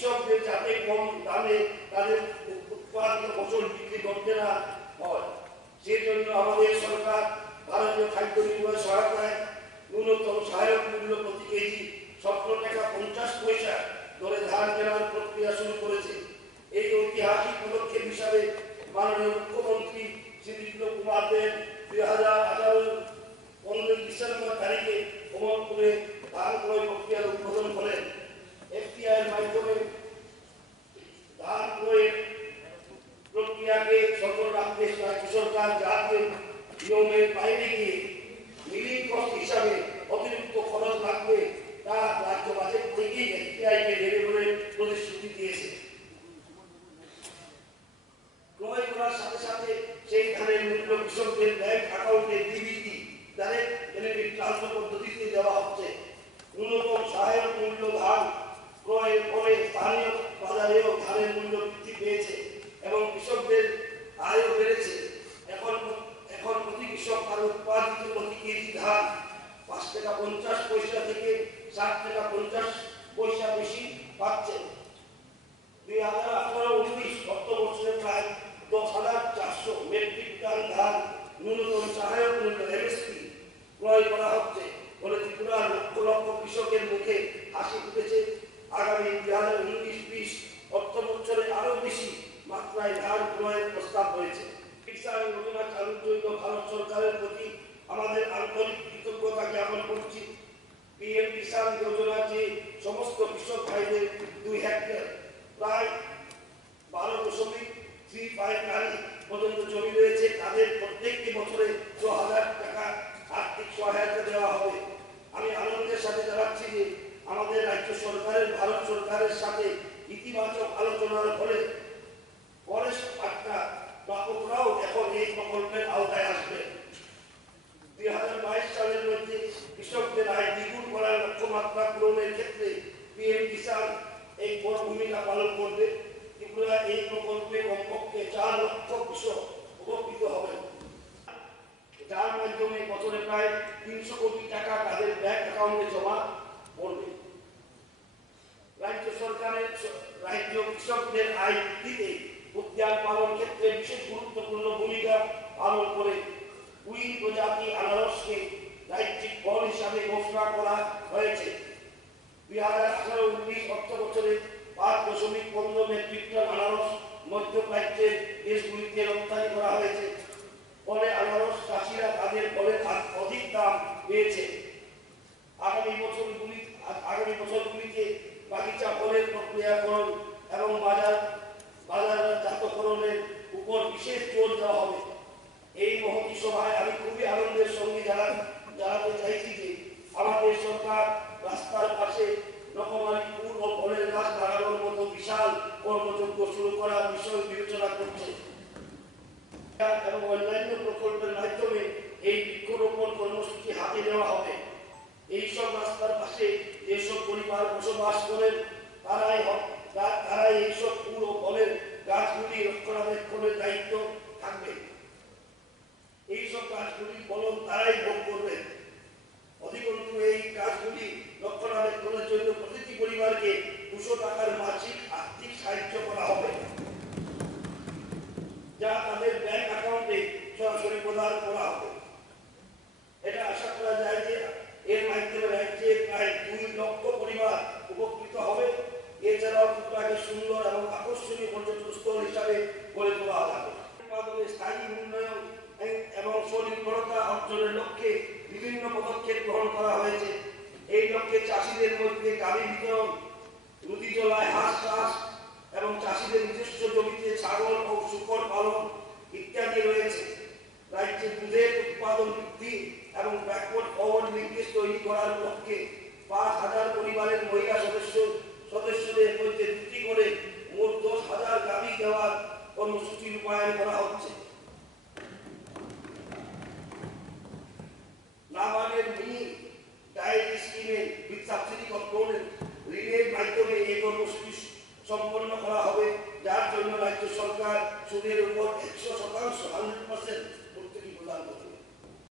কৃষকদের যাতে কম দামে তাদের উৎপাদিত ফসল বিক্রি করতে না হয়, সেজন্য আমাদের সরকার ভারতীয় খাদ্য নির্মাণ সহায়তায় ন্যূনতম সহায়ক মূল্য প্রতি কেজি 17 টাকা 50 পয়সা ধরে ধান কেনার প্রক্রিয়া শুরু করেছে। এই ঐতিহাসিক পদক্ষেপ হিসাবে মাননীয় মুখ্যমন্ত্রী শ্রী বিপ্লব কুমার দেব 2018 15 ডিসেম্বর তারিখে কমলপুরে ধান ক্রয় প্রক্রিয়ার উদ্বোধন করেন। এফটিআই এর মাধ্যমে ধান ক্রয়ের প্রক্রিয়াকে সফল রাখতে রাজ্য সরকার জাতীয় নিয়মের বাইরে গিয়ে মিলিং কস্ট হিসাবে অতিরিক্ত খরচ লাগবে তা রাজ্য বাজেট থেকেই এফটিআইকে দেবে বলে প্রতিশ্রুতি দিয়েছে। ক্রয় করার সাথে সাথে সেই ধানের মূল্য কৃষকদের ব্যাংক অ্যাকাউন্টে ডিবিটি ডাইরেক্ট বেনিফিট ট্রান্সফার পদ্ধতিতে দেওয়া হচ্ছে। ন্যূনতম সহায়ক মূল্য ধান ক্রয়ের পরে স্থানীয় বাজারেও ধানের মূল্য বৃদ্ধি পেয়েছে এবং কৃষকদের আয়ও বেড়েছে। এখন প্রতি কৃষক তার উৎপাদিত প্রতি কেজি ধান 5 টাকা 50 পয়সা থেকে 7 টাকা 50 পয়সা বেশি পাচ্ছে। 2018-19 অর্থ বছরে প্রায় 10,400 মেট্রিক টন ধান ন্যূনতম সহায়ক মূল্য এমএসপি ক্রয় করা হচ্ছে বলে ত্রিপুরার লক্ষ লক্ষ কৃষকের মুখে হাসি ফুটেছে। আগামী 2019-20 অর্থ বছরে আরো বেশি মাত্রায় ধান ক্রয়ের প্রস্তাব রয়েছে। কিষাণ যোজনা চালুর জন্য ভারত সরকারের প্রতি আমাদের আন্তরিক কৃতজ্ঞতা জ্ঞাপন করছি। পিএম কিষাণ যোজনা যে সমস্ত কৃষক ভাইদের 2 হেক্টর প্রায় 12.35 পর্যন্ত জমি রয়েছে, তাদের প্রত্যেকটি বছরে 6,000 টাকা আর্থিক সহায়তা দেওয়া হবে। আমি আনন্দের সাথে জানাচ্ছি যে আমাদের রাজ্য সরকারের ভারত সরকারের সাথে ইতিবাচক আলোচনার ফলে ফরেস্ট পাট্টা প্রাপকরাও এখন এই প্রকল্পের আওতায় আসবে। 2022 সালের মধ্যে কৃষকদের আয় দ্বিগুণ করার লক্ষ্যমাত্রা পূরণের ক্ষেত্রে পিএম কিষাণ এই বড় ভূমিকা পালন করবে। ত্রিপুরা এই প্রকল্পে কমপক্ষে 4 লক্ষ কৃষক উপকৃত হবেন, যার মাধ্যমে বছরে প্রায় 300 কোটি টাকা তাদের ব্যাংক অ্যাকাউন্টে জমা পড়বে। রাজ্য সরকারের রাজ্য কৃষকদের আয় বৃদ্ধিতে উদ্যান পালন ক্ষেত্রে বিশেষ গুরুত্বপূর্ণ ভূমিকা পালন করে কুইন প্রজাতি আনারসকে রাজ্যিক ফল হিসাবে ঘোষণা করা হয়েছে। 2018-19 অর্থ বছরে 5.15 মেট্রিক টন আনারস মধ্যপ্রাচ্যের দেশগুলিতে রপ্তানি করা হয়েছে। ফলে আনারস চাষিরা তাদের ফলের অধিক দাম পেয়েছে। আগামী বছরগুলিতে বাগিচা ফলের প্রক্রিয়াকরণ এবং বাজারজাতকরণের উপর বিশেষ জোর দেওয়া হবে। এই মহতী সভায় আমি খুবই আনন্দের সঙ্গে জানাতে চাইছি যে আমাদের সরকার রাস্তার পাশে রকমারি ফুল ও ফলের গাছ লাগানোর মতো বিশাল কর্মযজ্ঞ শুরু করার বিষয় বিবেচনা করছে এবং অন্যান্য প্রকল্পের মাধ্যমে এই বৃক্ষরোপণ কর্মসূচি হাতে নেওয়া হবে। এইসব রাস্তার পাশে যেসব পরিবার বসবাস করেন তারাই এইসব ফুল ও ফলের গাছগুলি রক্ষণাবেক্ষণের দায়িত্ব থাকবে। এইসব গাছগুলির ফলন তারাই ভোগ করবেন। অধিকন্তু এই গাছগুলি রক্ষণাবেক্ষণের জন্য প্রতিটি পরিবারকে 200 টাকার মাসিক আর্থিক সাহায্য করা হবে, যা তাদের ব্যাংক অ্যাকাউন্টে সরাসরি প্রদান করা হবে। এটা আশা করা যায় যে এর মাধ্যমে রাজ্যের প্রায় 2 লক্ষ পরিবার উপকৃত হবে। এছাড়াও ত্রিপুরাকে সুন্দর এবং আকর্ষণীয় পর্যটন স্থল হিসাবে গড়ে তোলা যাবে। উৎপাদনের স্থায়ী উন্নয়ন এবং স্বনির্ভরতা অর্জনের লক্ষ্যে বিভিন্ন পদক্ষেপ গ্রহণ করা হয়েছে। এই লক্ষ্যে চাষিদের মধ্যে গাভী বিতরণ, নদী জলায় হাঁস চাষ এবং চাষিদের নিজস্ব জমিতে ছাগল ও শূকর পালন ইত্যাদি রয়েছে। রাজ্যে দুধের উৎপাদন বৃদ্ধি এবং ব্যাকওয়ার্ড ফরওয়ার্ড লিঙ্কেজ তৈরি করার লক্ষ্যে 5,000 পরিবারের মহিলা সদস্যদের মধ্যে 2টি করে মোট 10,000 গাভী দেওয়ার কর্মসূচি রূপায়ণ করা হচ্ছে।